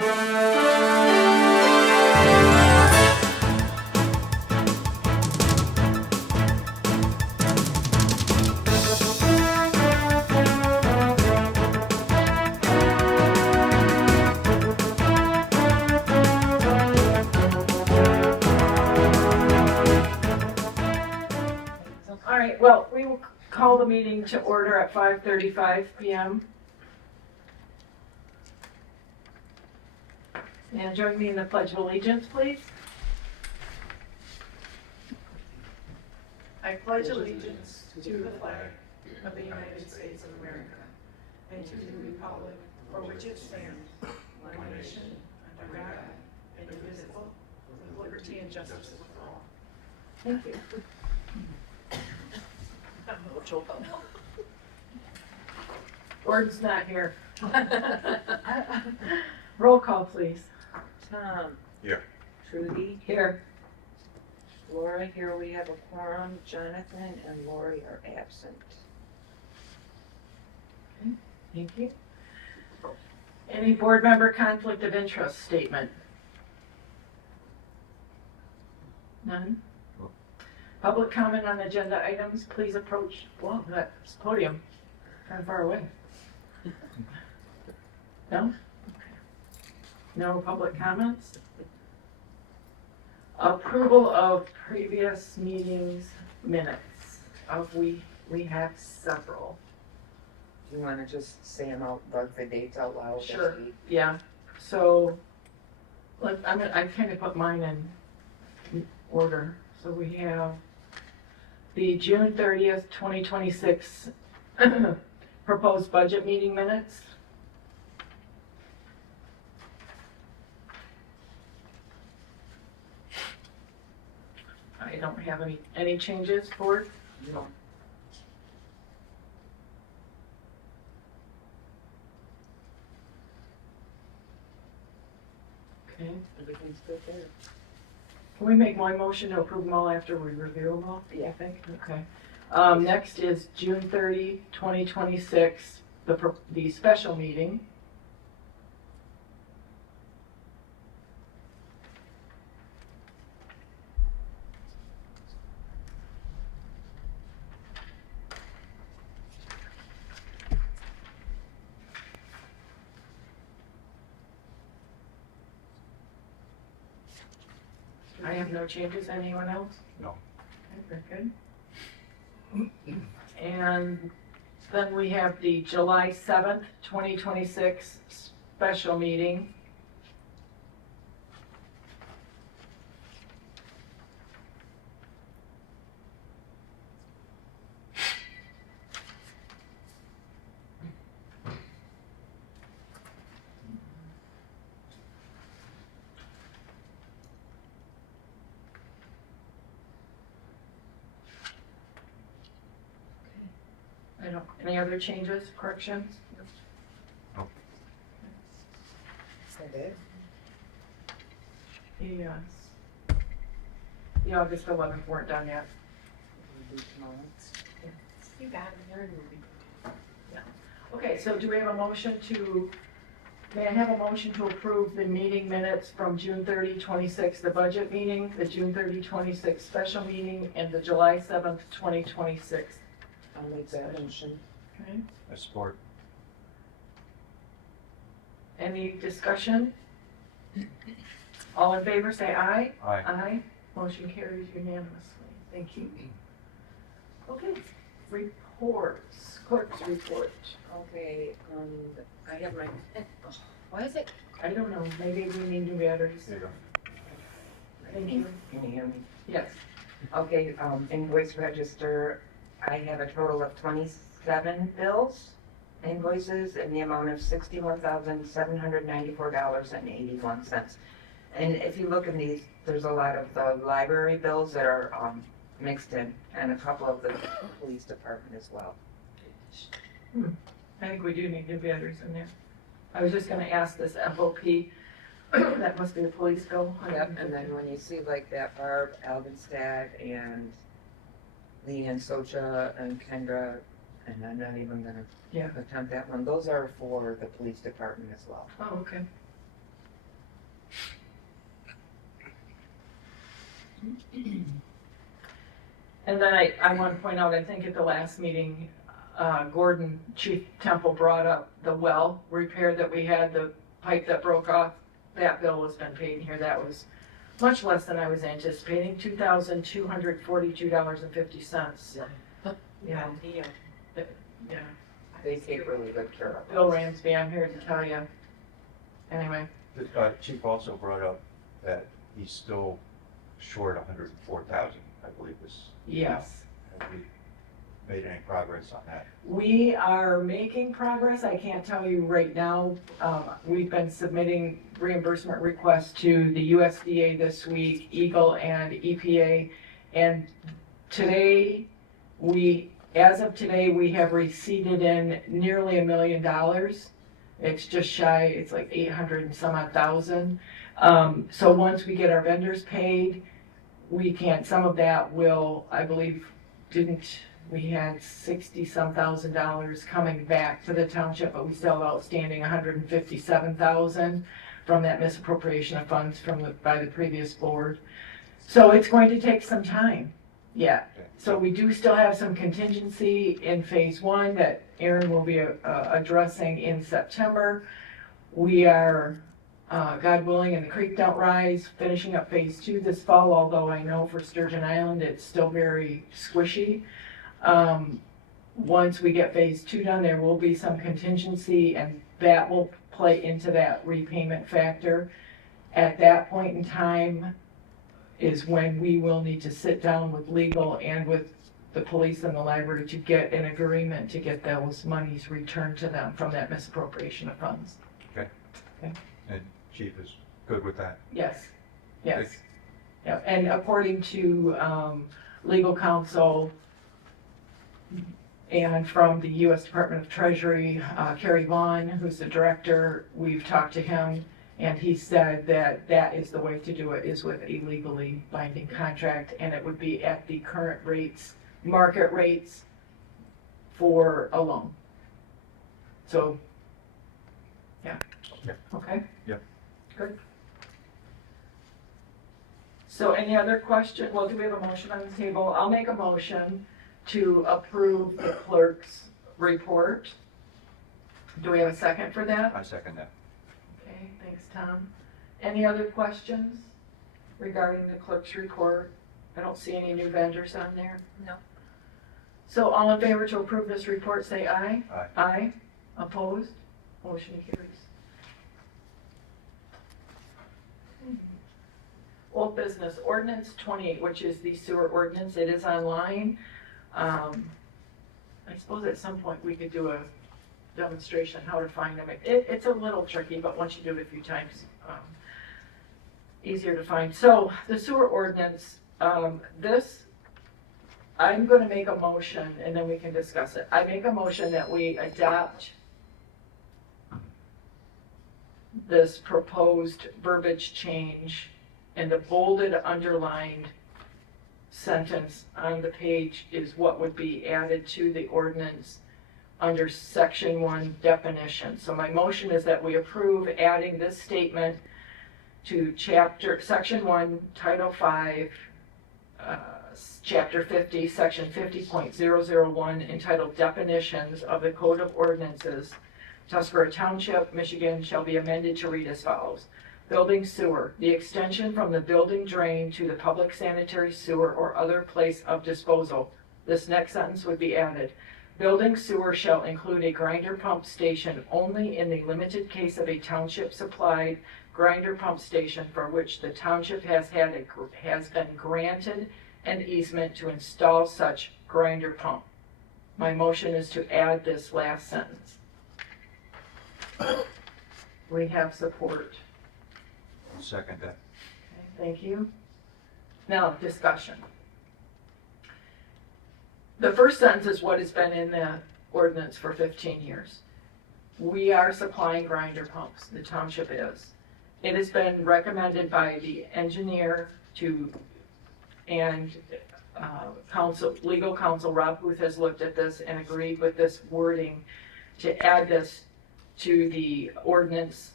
All right, well, we will call the meeting to order at 5:35 p.m. And join me in the Pledge of Allegiance, please. I pledge allegiance to the flag of the United States of America and to the republic for which it stands, one nation, under God, indivisible, with liberty and justice for all. Thank you. Gordon's not here. Roll call, please. Tom. Here. Trudy. Here. Laura, here we have a quorum. Jonathan and Lori are absent. Thank you. Any board member conflict of interest statement? None? Public comment on agenda items, please approach, well, that podium, kind of far away. No? No public comments? Approval of previous meetings minutes. We have several. Do you want to just say them out, the dates out loud? Sure. Yeah, so, I kind of put mine in order. So we have the June 30th, 2026 proposed budget meeting minutes. I don't have any changes, board? No. Okay. Everything's good there. Can we make one motion to approve them all after we review them all? Yeah. I think, okay. Next is June 30, 2026, the special meeting. I have no changes. Anyone else? No. Okay, very good. And then we have the July 7th, 2026 special meeting. Any other changes, corrections? No. Is that it? Yes. The August 11th weren't done yet. We'll do tomorrow. You got it, you're in movie. Yeah. Okay, so do we have a motion may I have a motion to approve the meeting minutes from June 30, 26, the budget meeting, the June 30, 26 special meeting, and the July 7th, 2026? I'll make that motion. Okay. I support. Any discussion? All in favor, say aye. Aye. Aye. Motion carries unanimously. Thank you. Okay, reports, clerk's report. Okay, I have my, what is it? I don't know, maybe we need new batteries. There you go. Thank you. Can you hear me? Yes. Okay, invoice register, I have a total of 27 bills, invoices in the amount of $61,794.81. And if you look in these, there's a lot of the library bills that are mixed in, and a couple of the police department as well. I think we do need new batteries in there. I was just gonna ask this FOP, that must be the police bill. Yep, and then when you see like that Barb Alvenstad and Leanne Socha and Kendra, and I'm not even gonna Yeah. attempt that one, those are for the police department as well. Oh, okay. And then I want to point out, I think at the last meeting, Gordon, Chief Temple brought up the well repair that we had, the pipe that broke off. That bill has been paid here. That was much less than I was anticipating, $2,242.50. Yeah, yeah. They take really good care of us. Bill Ramsby, I'm here to tell you. Anyway, The chief also brought up that he's still short 104,000, I believe was. yes. Have we made any progress on that? We are making progress. I can't tell you right now. We've been submitting reimbursement requests to the USDA this week, Eagle and EPA. And today, as of today, we have receipted in nearly $1 million. It's just shy, it's like 800 and some odd thousand. So once we get our vendors paid, some of that will, I believe, we had 60-some thousand dollars coming back to the township, but we still have outstanding 157,000 from that misappropriation of funds by the previous board. So it's going to take some time. Yeah. So we do still have some contingency in phase 1 that Aaron will be addressing in September. We are, God willing, and the creek don't rise, finishing up phase 2 this fall, although I know for Sturgeon Island it's still very squishy. Once we get phase 2 done, there will be some contingency, and that will play into that repayment factor. At that point in time is when we will need to sit down with legal and with the police and the library to get an agreement to get those monies returned to them from that misappropriation of funds. And chief is good with that? Yes, yes. Yeah, and according to legal counsel and from the U.S. Department of Treasury, Kerry Vaughn, who's the director, we've talked to him, and he said that that is the way to do it, is with a legally binding contract, and it would be at the current rates, market rates for a loan. So, yeah. Yeah. Okay? Yep. Good. So any other question? Well, do we have a motion on the table? I'll make a motion to approve the clerk's report. Do we have a second for that? I second that. Okay, thanks, Tom. Any other questions regarding the clerk's report? I don't see any new vendors on there. No. So all in favor to approve this report, say aye. Aye. Aye. Opposed? Motion carries. Old business, ordinance 28, which is the sewer ordinance. It is online. I suppose at some point we could do a demonstration how to find them. It's a little tricky, but once you do it a few times, easier to find. So the sewer ordinance, I'm going to make a motion and then we can discuss it. I make a motion that we adopt this proposed verbiage change, and the bolded underlined sentence on the page is what would be added to the ordinance under section 1 definition. So my motion is that we approve adding this statement to section 1, title 5, chapter 50, section 50.001, entitled Definitions of the Code of Ordinances. Tuscarora Township, Michigan shall be amended to read as follows. Building sewer, the extension from the building drain to the public sanitary sewer or other place of disposal. This next sentence would be added. Building sewer shall include a grinder pump station only in the limited case of a township supplied grinder pump station for which the township has been granted an easement to install such grinder pump. My motion is to add this last sentence. We have support. I'll second that. Okay, thank you. Now, discussion. The first sentence is what has been in the ordinance for 15 years. We are supplying grinder pumps, the township is. It has been recommended by the engineer and legal counsel, Rob Booth, has looked at this and agreed with this wording to add this to the ordinance,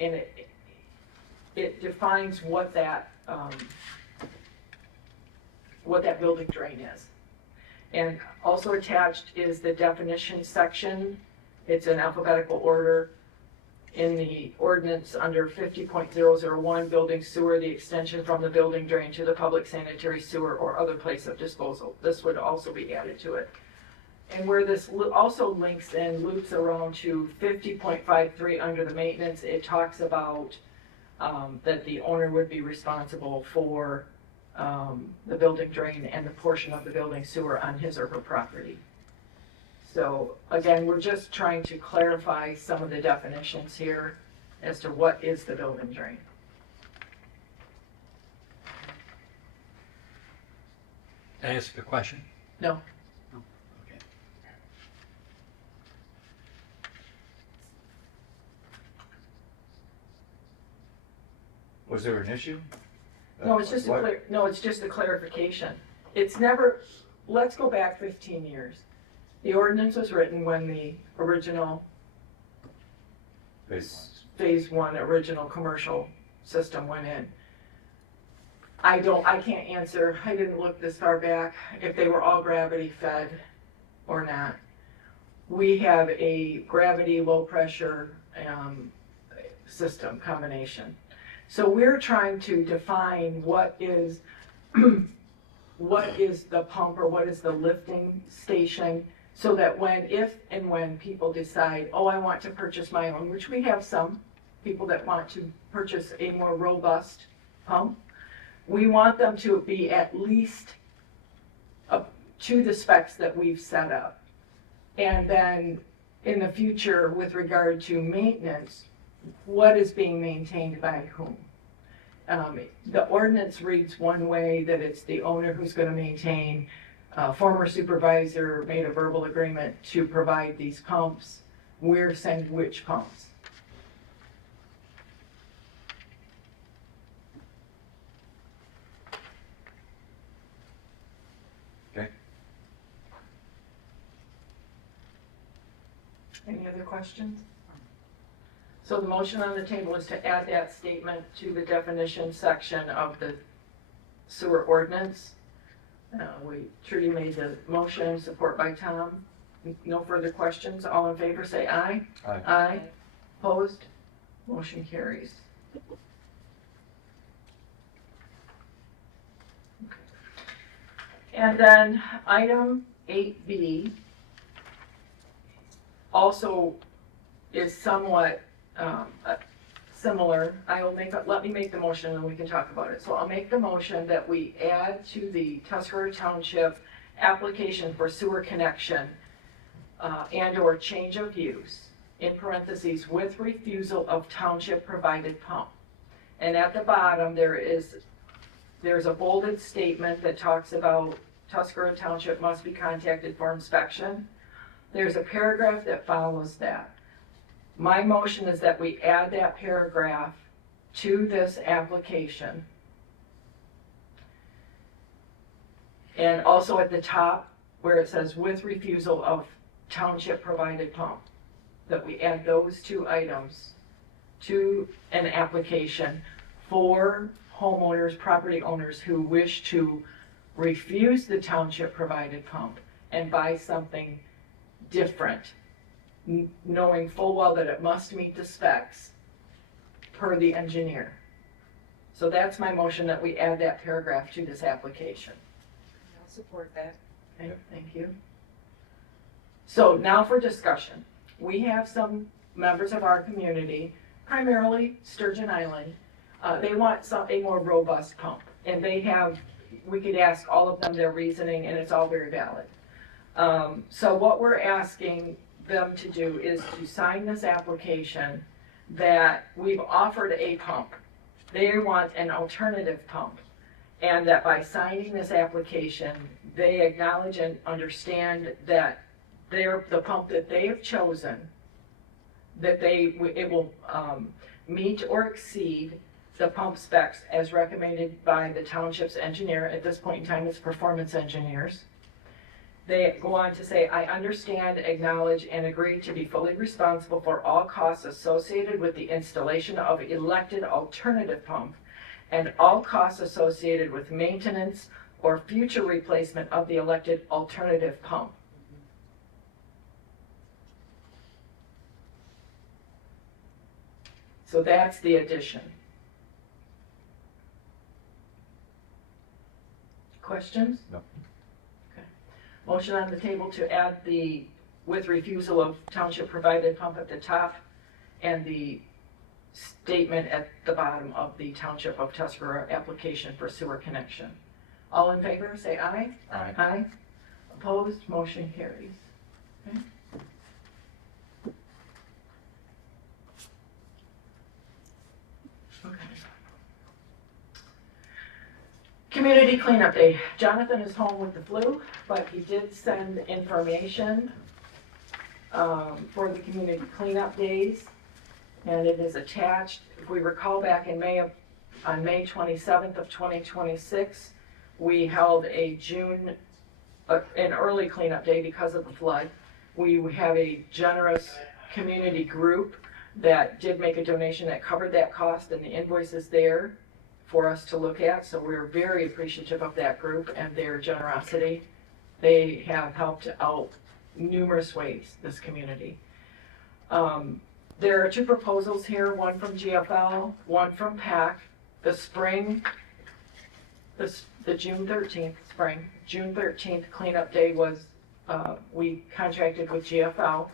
and it defines what that what that building drain is. And also attached is the definition section. It's in alphabetical order in the ordinance under 50.001, building sewer, the extension from the building drain to the public sanitary sewer or other place of disposal. This would also be added to it. And where this also links and loops around to 50.53 under the maintenance, it talks about that the owner would be responsible for the building drain and the portion of the building sewer on his or her property. So again, we're just trying to clarify some of the definitions here as to what is the building drain. Did I ask a question? No, Okay. Was there an issue? no, it's just it's just a clarification. It's never, let's go back 15 years. The ordinance was written when the original phase one original commercial system went in. I can't answer, I didn't look this far back, if they were all gravity fed or not. We have a gravity low pressure system combination. So we're trying to define what is what is the pump or what is the lifting station, so that if and when people decide, oh, I want to purchase my own, which we have some people that want to purchase a more robust pump, we want them to be at least up to the specs that we've set up. And then in the future, with regard to maintenance, what is being maintained by whom? The ordinance reads one way, that it's the owner who's going to maintain. Former supervisor made a verbal agreement to provide these pumps. We're saying which pumps. Okay. Any other questions? So the motion on the table is to add that statement to the definition section of the sewer ordinance. Trudy made the motion, support by Tom. No further questions. All in favor say aye. Aye. Aye. Opposed? Motion carries. Okay. And then item 8B also is somewhat similar. Let me make the motion and we can talk about it. So I'll make the motion that we add to the Tuscarora Township application for sewer connection and or change of use, in parentheses, with refusal of township provided pump. And at the bottom, there's a bolded statement that talks about Tuscarora Township must be contacted for inspection. There's a paragraph that follows that. My motion is that we add that paragraph to this application. And also at the top where it says with refusal of township provided pump, that we add those two items to an application for homeowners, property owners who wish to refuse the township provided pump and buy something different, knowing full well that it must meet the specs per the engineer. So that's my motion, that we add that paragraph to this application. I'll support that. Okay, thank you. So now for discussion. We have some members of our community, primarily Sturgeon Island, they want a more robust pump. And we could ask all of them their reasoning, and it's all very valid. So what we're asking them to do is to sign this application that we've offered a pump. They want an alternative pump. And that by signing this application, they acknowledge and understand that the pump that they have chosen, that it will meet or exceed the pump specs as recommended by the township's engineer. At this point in time, it's performance engineers. They go on to say, I understand, acknowledge, and agree to be fully responsible for all costs associated with the installation of elected alternative pump and all costs associated with maintenance, or future replacement of the elected alternative pump. So that's the addition. Questions? No. Okay. Motion on the table to add the, with refusal of township provided pump at the top and the statement at the bottom of the Township of Tuscarora application for sewer connection. All in favor, say aye. Aye. Aye. Opposed, motion carries. Okay. Okay. Community cleanup day. Jonathan is home with the flu, but he did send information for the community cleanup days, and it is attached. If we recall back in on May 27th of 2026, we held an early cleanup day because of the flood. We have a generous community group that did make a donation that covered that cost, and the invoice is there for us to look at, so we're very appreciative of that group and their generosity. They have helped out numerous ways, this community. There are two proposals here, one from GFL, one from PAC. The June 13th cleanup day was, we contracted with GFL.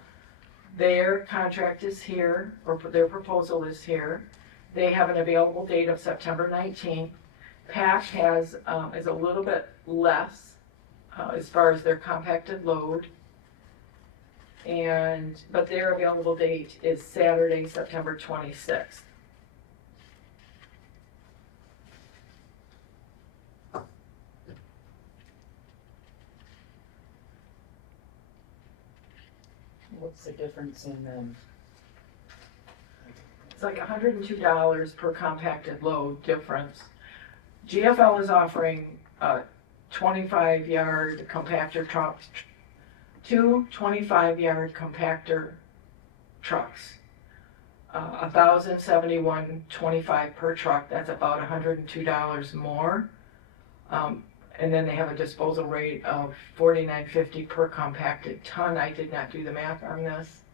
Their contract is here, or their proposal is here. They have an available date of September 19th. PAC is a little bit less as far as their compacted load. But their available date is Saturday, September 26th. What's the difference in, It's like $102 per compacted load difference. GFL is offering 25-yard compactor trucks, two 25-yard compactor trucks. $1,071.25 per truck, that's about $102 more. And then they have a disposal rate of $49.50 per compacted ton. I did not do the math on this.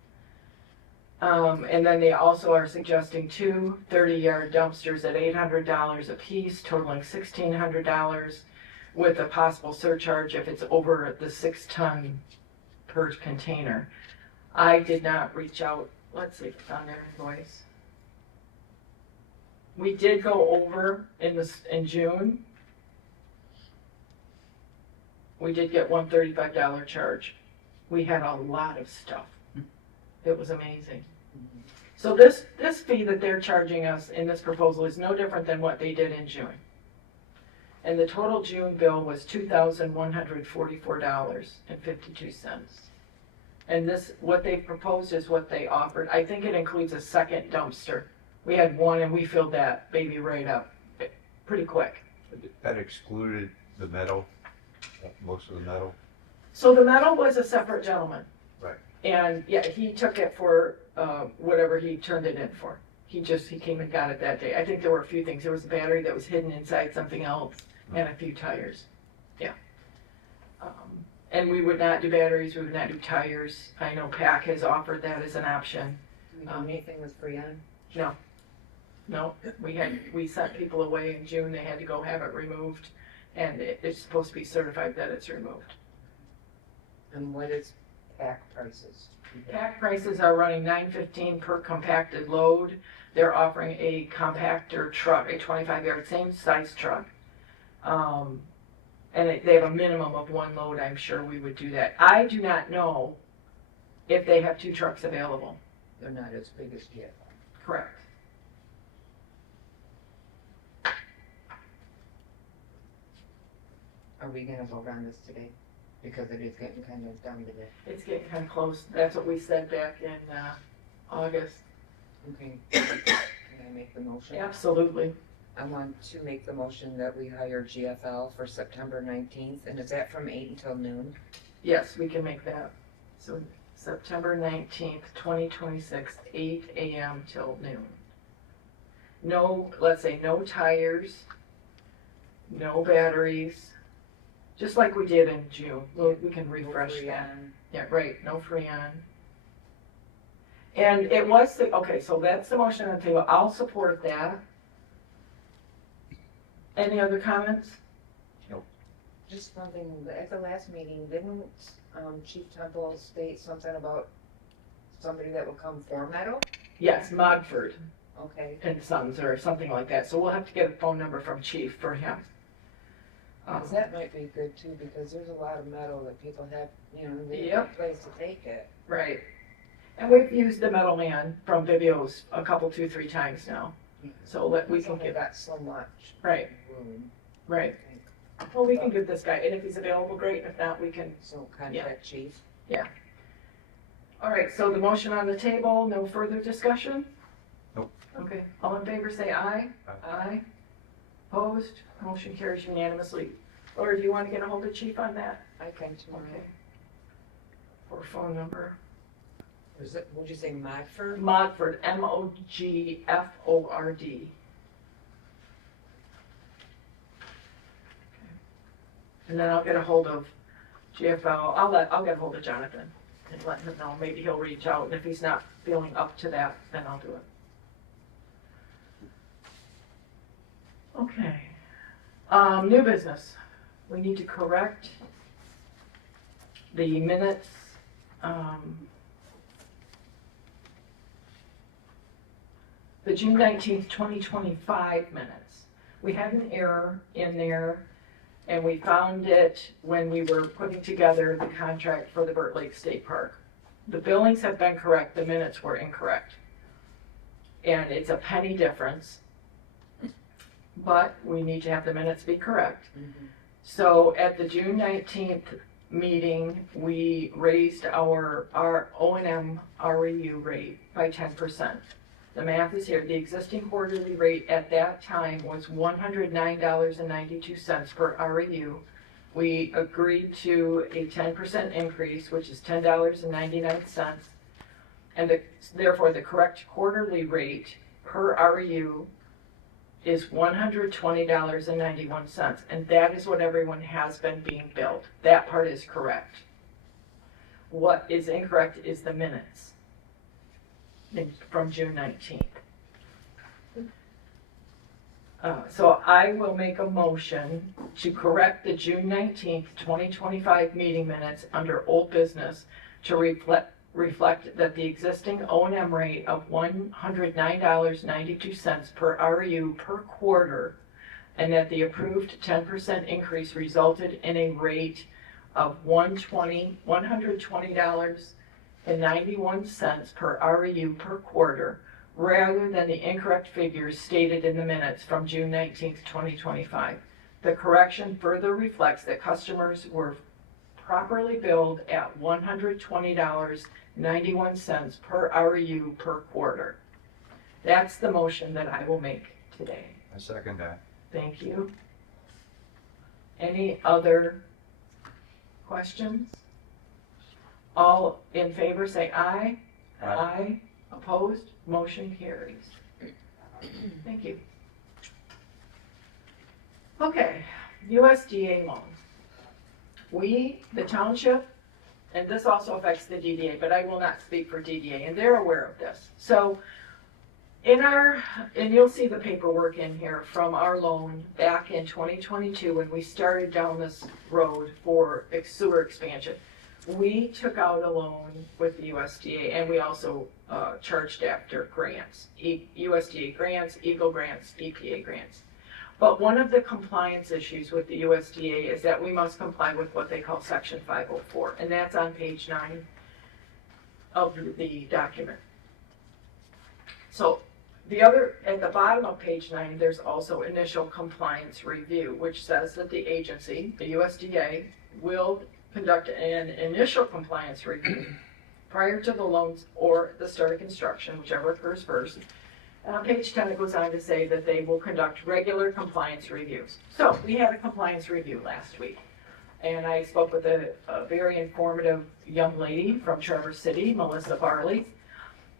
And then they also are suggesting two 30-yard dumpsters at $800 a piece, totaling $1,600, with a possible surcharge if it's over the 6-ton per container. I did not reach out. Let's see if it's on their invoice. We did go over in June. We did get $135 charge. We had a lot of stuff. It was amazing. So this fee that they're charging us in this proposal is no different than what they did in June. And the total June bill was $2,144.52. And this, what they proposed is what they offered. I think it includes a second dumpster. We had one and we filled that baby right up pretty quick. That excluded the metal, most of the metal. So the metal was a separate gentleman. Right. And yeah, he took it for whatever he turned it in for. He came and got it that day. I think there were a few things. There was a battery that was hidden inside something else and a few tires. Yeah. And we would not do batteries, we would not do tires. I know PAC has offered that as an option. anything with Freon? No, we sent people away in June, they had to go have it removed, and it's supposed to be certified that it's removed. And what is pack prices? PAC prices are running $9.15 per compacted load. They're offering a compactor truck, a 25-yard, same size truck. And they have a minimum of one load. I'm sure we would do that. I do not know if they have two trucks available. They're not as big as GFL. Correct. Are we gonna vote on this today? Because it is getting kind of done today. It's getting kind of close. That's what we said back in August. Okay, can I make the motion? Absolutely. I want to make the motion that we hire GFL for September 19th, and is that from 8 until noon? Yes, we can make that. So September 19th, 2026, 8 a.m. till noon. No, let's say no tires, no batteries, just like we did in June. We can No refresh free that. on- Yeah, right, no Freon. And it was, okay, so that's the motion on the table. I'll support that. Any other comments? Just one thing, at the last meeting, didn't, Chief Temple state something about somebody that would come for Meadow? Yes, Modford Okay. and Sons or something like that. So we'll have to get a phone number from Chief for him. 'Cause that might be good too, because there's a lot of metal that people have, they have no Yep. place to take it. Right. And we've used the Metal Man from Vivio's a couple, 2, 3 times now. So we It's can only get, got so much right, room, right. I think. Well, we can give this guy, and if he's available, great. If not, we can. So contact Chief. All right, so the motion on the table, no further discussion? Nope. Okay, all in favor, say aye. Aye. Aye. Opposed? Motion carries unanimously. Laura, do you want to get a hold of Chief on that? I can tomorrow. Okay. Or phone number? Is it, would you say Modford? Modford, Mogford. And then I'll get a hold of GFL. I'll get a hold of Jonathan and let him know. Maybe he'll reach out, and if he's not feeling up to that, then I'll do it. Okay. New business. We need to correct the minutes. The June 19th, 2025 minutes. We had an error in there, and we found it when we were putting together the contract for the Burt Lake State Park. The billings have been correct, the minutes were incorrect. And it's a penny difference, but we need to have the minutes be correct. Mhm. So at the June 19th meeting, we raised our O&M REU rate by 10%. The math is here. The existing quarterly rate at that time was $109.92 per REU. We agreed to a 10% increase, which is $10.99. And therefore, the correct quarterly rate per REU is $120.91. And that is what everyone has been being billed. That part is correct. What is incorrect is the minutes from June 19th. So I will make a motion to correct the June 19th, 2025 meeting minutes under old business to reflect that the existing O&M rate of $109.92 per REU per quarter, and that the approved 10% increase resulted in a rate of $120.91 per REU per quarter, rather than the incorrect figures stated in the minutes from June 19th, 2025. The correction further reflects that customers were properly billed at $120.91 per REU per quarter. That's the motion that I will make today. I second that. Thank you. Any other questions? All in favor say aye. Aye. Opposed? Motion carries. Thank you. Okay, USDA loan. We, the township, and this also affects the DDA, but I will not speak for DDA, and they're aware of this. So and you'll see the paperwork in here from our loan back in 2022 when we started down this road for sewer expansion. We took out a loan with the USDA, and we also charged after grants, USDA grants, Eagle grants, EPA grants. But one of the compliance issues with the USDA is that we must comply with what they call Section 504, and that's on page 9 of the document. So at the bottom of page 9, there's also initial compliance review, which says that the agency, the USDA, will conduct an initial compliance review prior to the loans or the start of construction, whichever occurs first. And on page 10, it goes on to say that they will conduct regular compliance reviews. So we had a compliance review last week, and I spoke with a very informative young lady from Traverse City, Melissa Barley,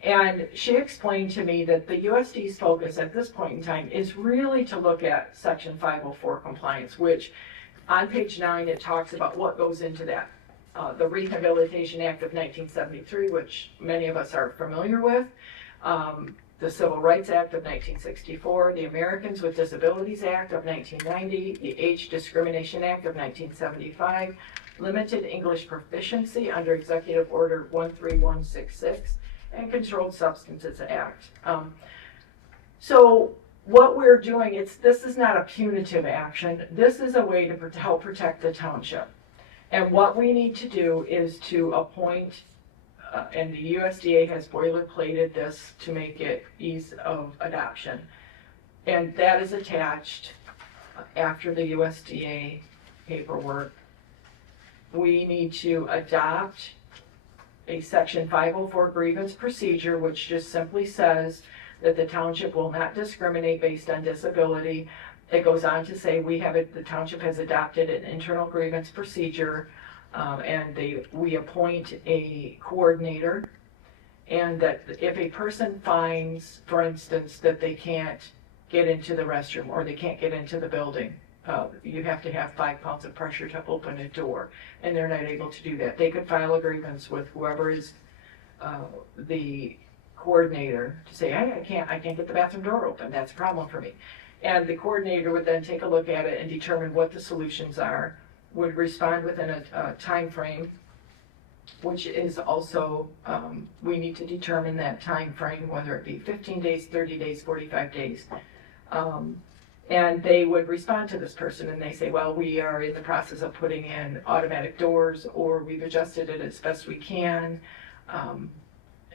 and she explained to me that the USD's focus at this point in time is really to look at Section 504 compliance, which on page 9, it talks about what goes into that. The Rehabilitation Act of 1973, which many of us are familiar with, the Civil Rights Act of 1964, the Americans with Disabilities Act of 1990, the Age Discrimination Act of 1975, Limited English Proficiency under Executive Order 13166, and Controlled Substances Act. So what we're doing, this is not a punitive action. This is a way to help protect the township. And what we need to do is to appoint, and the USDA has boilerplated this to make it ease of adoption. And that is attached after the USDA paperwork. We need to adopt a section 504 grievance procedure, which just simply says that the township will not discriminate based on disability. It goes on to say the township has adopted an internal grievance procedure, and we appoint a coordinator, and that if a person finds, for instance, that they can't get into the restroom or they can't get into the building, you have to have 5 pounds of pressure to open a door, and they're not able to do that. They could file a grievance with whoever is the coordinator to say, hey, I can't get the bathroom door open. That's a problem for me. And the coordinator would then take a look at it and determine what the solutions are, would respond within a time frame, which is also, we need to determine that time frame, whether it be 15 days, 30 days, 45 days. And they would respond to this person and they say, well, we are in the process of putting in automatic doors, or we've adjusted it as best we can,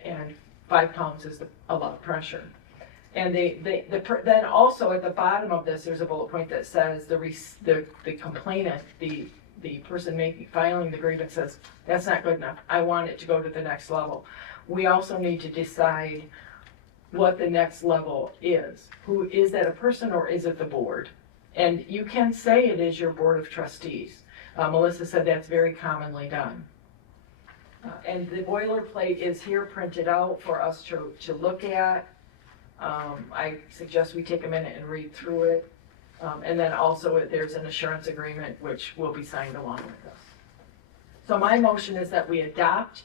and 5 pounds is a lot of pressure. And then also at the bottom of this, there's a bullet point that says the complainant, the person filing the grievance says, that's not good enough. I want it to go to the next level. We also need to decide what the next level is. Who is that, a person or is it the board? And you can say it is your board of trustees. Melissa said that's very commonly done. And the boilerplate is here printed out for us to look at. I suggest we take a minute and read through it. And then also there's an assurance agreement which will be signed along with this. So my motion is that we adopt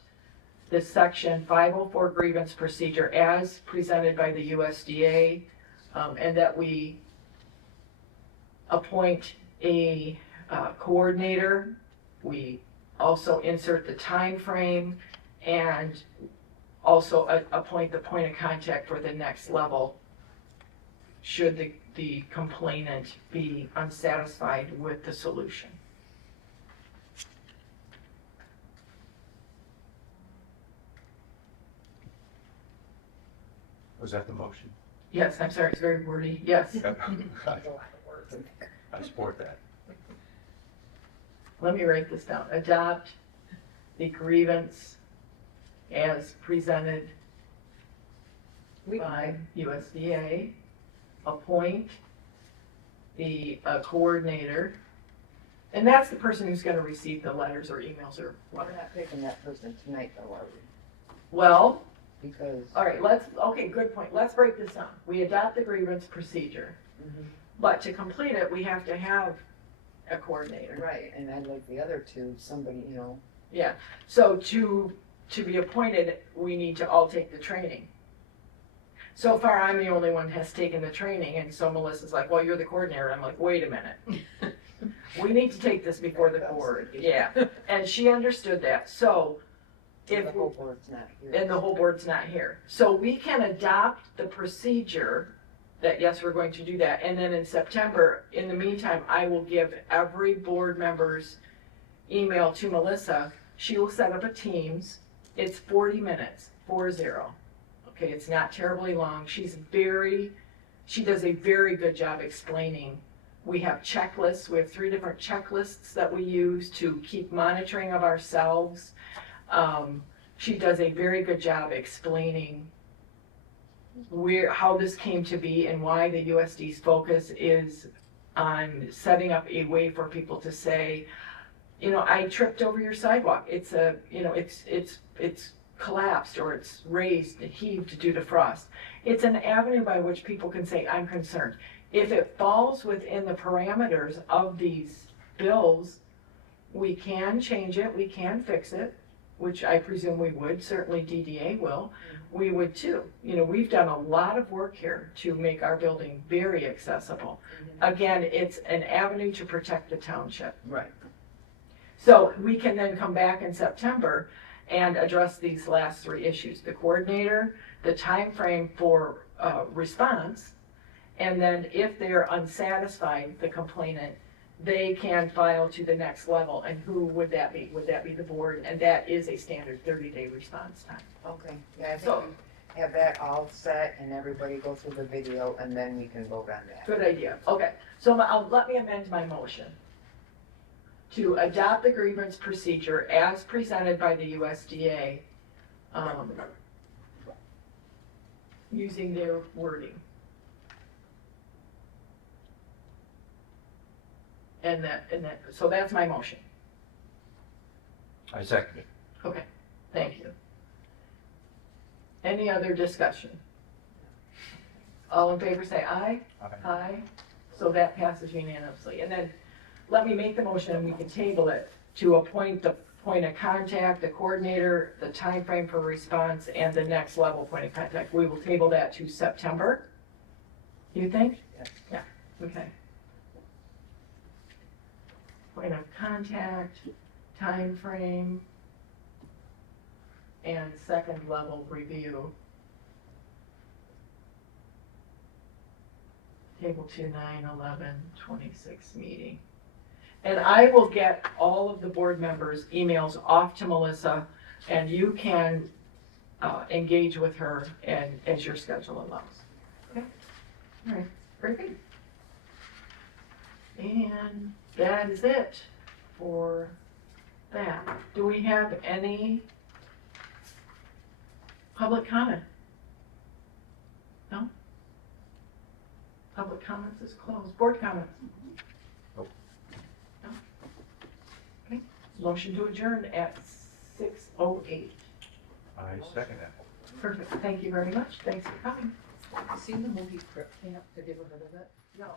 this section 504 grievance procedure as presented by the USDA, and that we appoint a coordinator. We also insert the time frame and also appoint the point of contact for the next level should the complainant be unsatisfied with the solution. Was that the motion? Yes, I'm sorry, it's very wordy. Yes. I support that. Let me write this down. Adopt the grievance as presented by USDA. Appoint the coordinator. And that's the person who's going to receive the letters or emails or We're whatever. not picking that person tonight though, are we? Well, Because. all right, okay, good point. Let's break this down. We adopt the grievance procedure, Mhm. but to complete it, we have to have a coordinator. Right, and I'd like the other two, somebody, Yeah, so to be appointed, we need to all take the training. So far, I'm the only one has taken the training, and so Melissa's like, well, you're the coordinator. I'm like, wait a minute. We need to take this before the board. Yeah, and she understood that. So if the whole board's not here. and the whole board's not here. So we can adopt the procedure that, yes, we're going to do that. And then in September, in the meantime, I will give every board member's email to Melissa. She will set up a Teams. It's 40 minutes, 40. Okay, it's not terribly long. She does a very good job explaining. We have checklists. We have 3 different checklists that we use to keep monitoring of ourselves. She does a very good job explaining how this came to be and why the USD's focus is on setting up a way for people to say, I tripped over your sidewalk. It's collapsed or it's raised and heaved due to frost. It's an avenue by which people can say, I'm concerned. If it falls within the parameters of these bills, we can change it, we can fix it, which I presume we would, certainly DDA will. We would too. You know, we've done a lot of work here to make our building very accessible. Again, it's an avenue to protect the township. Right. So we can then come back in September and address these last three issues: the coordinator, the time frame for response, and then if they're unsatisfied, the complainant, they can file to the next level. And who would that be? Would that be the board? And that is a standard 30-day response time. Okay, yeah, I think So- we have that all set and everybody go through the video and then we can vote on that. Good idea. Okay, so let me amend my motion to adopt the grievance procedure as presented by the USDA, using their wording. So that's my motion. I second it. Okay, thank you. Any other discussion? All in favor say aye. Aye. So that passes unanimously. And then let me make the motion and we can table it to appoint the point of contact, the coordinator, the time frame for response, and the next level point of contact. We will table that to September. You think? Yes. Yeah, okay. Point of contact, time frame, and second level review. Table 2/9/11/26 meeting. And I will get all of the board members' emails off to Melissa, and you can engage with her and as your schedule allows. Okay? All right, very good. And that is it for that. Do we have any public comment? No? Public comments is closed. Board comments? Nope. No? Okay, motion to adjourn at 6:08. I second that. Perfect, thank you very much. Thanks for coming. Seen the movie Clerk? Have you ever heard of it? No.